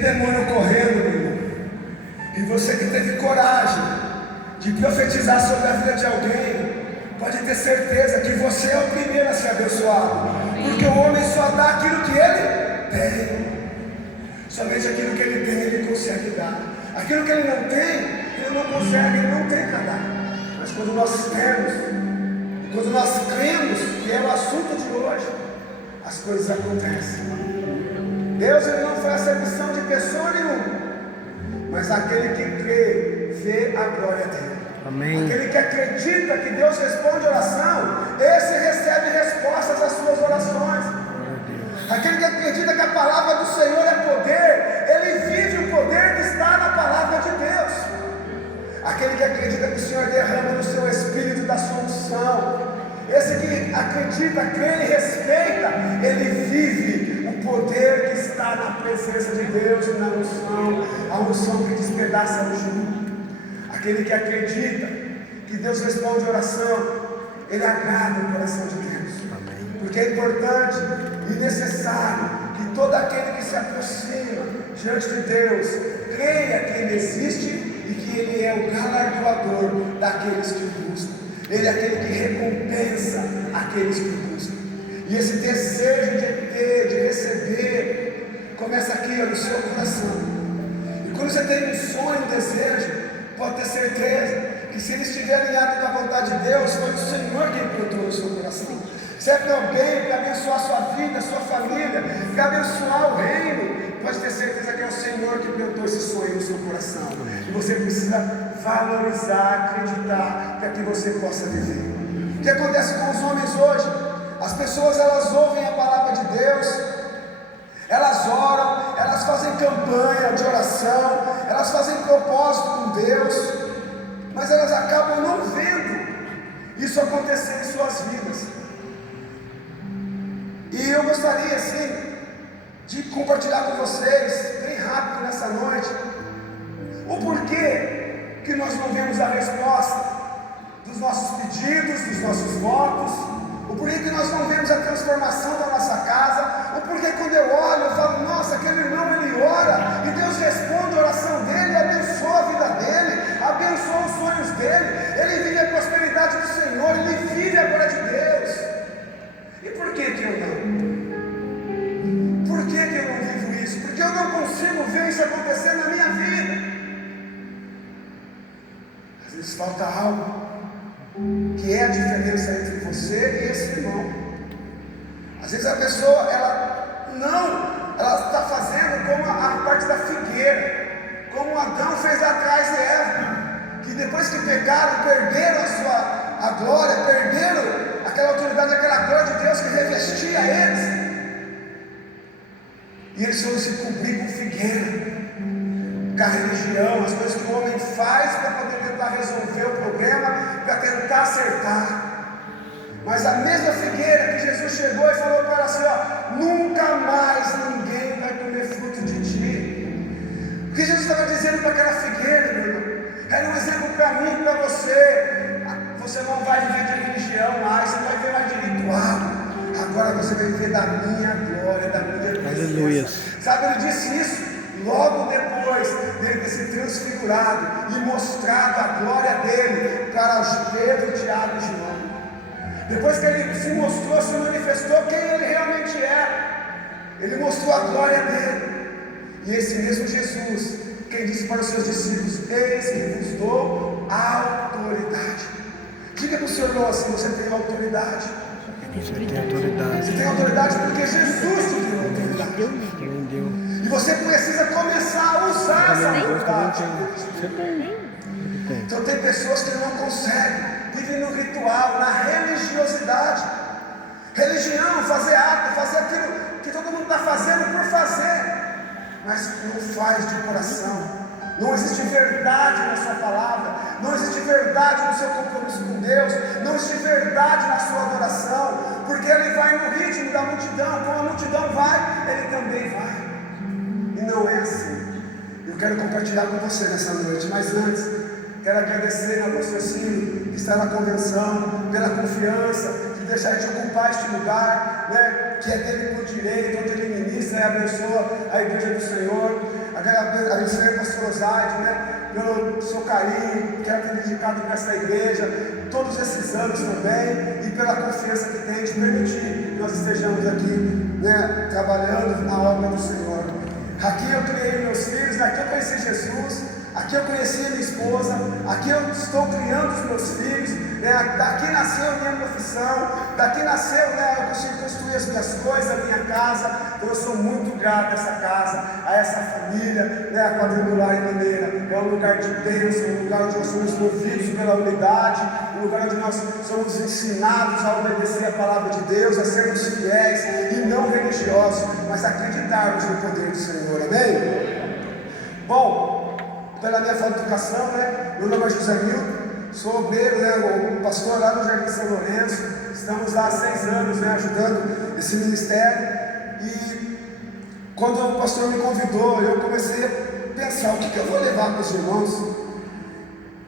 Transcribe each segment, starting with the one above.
demônio correndo, meu irmão, e você que teve coragem de profetizar sobre a vida de alguém, pode ter certeza que você é o primeiro a ser abençoado, porque o homem só dá aquilo que ele tem. Somente aquilo que ele tem, ele consegue dar. Aquilo que ele não tem, ele não consegue, ele não tem para dar. Mas quando nós temos, quando nós cremos, que é o assunto de hoje, as coisas acontecem. Deus, ele não faz acepção de pessoa nenhuma, mas aquele que crê, vê a glória dele. Amém. Aquele que acredita que Deus responde oração, esse recebe respostas às suas orações. Aquele que acredita que a palavra do Senhor é poder, ele vive o poder que está na palavra de Deus. Aquele que acredita que o Senhor derrama no seu espírito da sua unção, esse que acredita, crê e respeita, ele vive o poder que está na presença de Deus e na unção, a unção que despedaça o jugo. Aquele que acredita que Deus responde a oração, ele agrada o coração de Deus. Amém. Porque é importante e necessário que todo aquele que se aproxima diante de Deus creia que Ele existe e que Ele é o galardoador daqueles que o buscam. Ele é aquele que recompensa aqueles que o buscam. E esse desejo de ter, de receber, começa aqui no seu coração. E quando você tem um sonho, um desejo, pode ter certeza que se ele estiver alinhado com a vontade de Deus, foi o Senhor quem plantou no seu coração. Se é para alguém, para abençoar a sua vida, a sua família, para abençoar o reino, pode ter certeza que é o Senhor que plantou esse sonho no seu coração. E você precisa valorizar, acreditar, para que você possa viver. O que acontece com os homens hoje? As pessoas, elas ouvem a palavra de Deus, elas oram, elas fazem campanha de oração, elas fazem propósito com Deus, mas elas acabam não vendo isso acontecer em suas vidas. E eu gostaria assim de compartilhar com vocês, bem rápido nessa noite, o porquê que nós não vemos a resposta dos nossos pedidos, dos nossos votos, o porquê que nós não vemos a transformação da nossa casa, o porquê quando eu olho, eu falo, nossa, aquele irmão ele ora, e Deus responde a oração dele, abençoa a vida dele, abençoa os sonhos dele, ele vive a prosperidade do Senhor, ele vive a glória de Deus. E por que eu não? Por que eu não vivo isso? Porque eu não consigo ver isso acontecer na minha vida. Às vezes falta algo que é a diferença entre você e esse irmão. Às vezes a pessoa, ela está fazendo como a parte da figueira, como Adão fez atrás de Eva, que depois que pecaram, perderam a glória, perderam aquela autoridade, aquela glória de Deus que revestia eles, e eles foram se cobrir com figueira, com a religião, as coisas que o homem faz para poder tentar resolver o problema, para tentar acertar. Mas a mesma figueira que Jesus chegou e falou para ela assim, ó, nunca mais ninguém vai comer fruto de ti. O que Jesus estava dizendo para aquela figueira, meu irmão, era um exemplo para mim e para você. Você não vai viver de religião mais, você não vai viver mais de ritual. Agora você vai viver da minha glória, da minha presença. Aleluia. Sabe, ele disse isso logo depois dele ter se transfigurado e mostrado a glória dele para os Pedro, Tiago e João. Depois que ele se mostrou, se manifestou quem ele realmente era, ele mostrou a glória dele. E esse mesmo Jesus, quem disse para os seus discípulos, eis que vos dou autoridade. Diga para o seu irmão assim, você tem autoridade. Você tem autoridade. Você tem autoridade porque Jesus te deu autoridade. E você precisa começar a usar essa autoridade. Você tem. Então tem pessoas que não conseguem, vivem no ritual, na religiosidade. Religião, fazer ato, fazer aquilo que todo mundo está fazendo por fazer, mas não faz de coração. Não existe verdade na sua palavra, não existe verdade no seu compromisso com Deus, não existe verdade na sua adoração, porque ele vai no ritmo da multidão, como a multidão vai, ele também vai. E não é assim. Eu quero compartilhar com você nessa noite, mas antes, quero agradecer ao pastor Ciro, que está na convenção, pela confiança de deixar de ocupar este lugar, né, que é dele por direito, onde ele ministra e abençoa a igreja do Senhor. Zaide, né, pelo seu carinho, que é dedicado para esta igreja, todos esses anos também, e pela confiança que tem de permitir que nós estejamos aqui, né, trabalhando na obra do Senhor. Aqui eu criei meus filhos, aqui eu conheci Jesus, aqui eu conheci a minha esposa, aqui eu estou criando os meus filhos, né? Daqui nasceu a minha profissão, daqui nasceu, né, eu consigo construir as minhas coisas, a minha casa. Então eu sou muito grato a essa casa, a essa família, né, a Quadrangular em Mineira. É um lugar de bênção, um lugar onde nós somos movidos pela unidade, um lugar onde nós somos ensinados a obedecer a palavra de Deus, a sermos fiéis e não religiosos, mas acreditarmos no poder do Senhor, amém? Bom, pela minha falta de educação, né, meu nome é José Milton, sou obreiro, né, o pastor lá no Jardim São Lourenço, estamos lá há 6 anos, né, ajudando esse ministério, e quando o pastor me convidou, eu comecei a pensar, o que eu vou levar para os irmãos?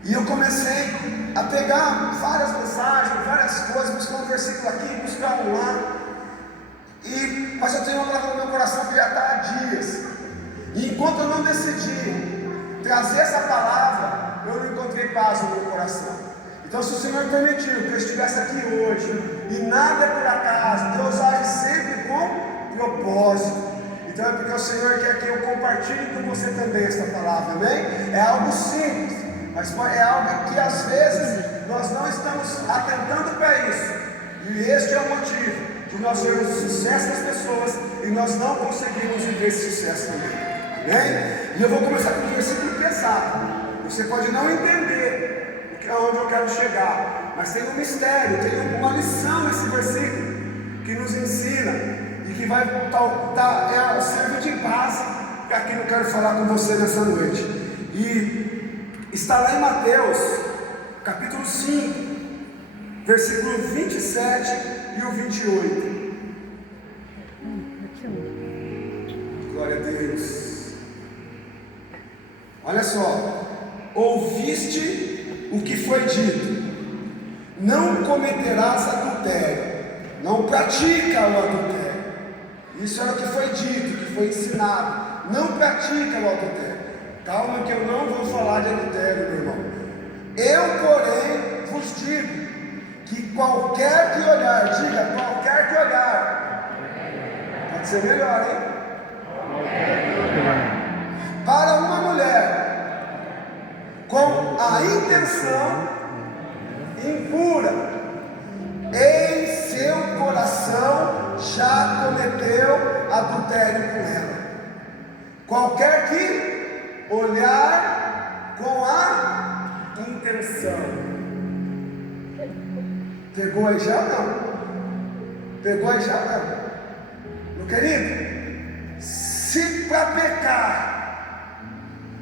E eu comecei a pegar várias mensagens, várias coisas, buscar um versículo aqui, buscar um lá, mas eu tenho uma palavra no meu coração que já está há dias, e enquanto eu não decidi trazer essa palavra, eu não encontrei paz no meu coração. Então, se o Senhor permitiu que eu estivesse aqui hoje, e nada é por acaso, Deus age sempre com propósito. Então é porque o Senhor quer que eu compartilhe com você também esta palavra, amém? É algo simples, mas é algo que às vezes nós não estamos atentando para isso, e este é o motivo de nós termos sucesso das pessoas e nós não conseguimos viver esse sucesso também. Amém? E eu vou começar com um versículo pesado. Você pode não entender aonde eu quero chegar, mas tem um mistério, tem uma lição nesse versículo que nos ensina e que vai servir de base para aquilo que eu quero falar com você nessa noite. E está lá em Mateus, capítulo 5, versículo 27 e o 28. Glória a Deus. Olha só, ouviste o que foi dito, não cometerás adultério, não pratica o adultério. Isso era o que foi dito, que foi ensinado, não pratica o adultério. Calma que eu não vou falar de adultério, meu irmão. Eu, porém, vos digo, que qualquer que olhar, diga, qualquer que olhar, pode ser melhor, hein? Para uma mulher com a intenção impura, em seu coração já cometeu adultério com ela. Qualquer que olhar com a intenção. Pegou aí já ou não? Pegou aí já ou não? Meu querido, se para pecar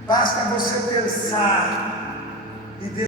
basta você pensar e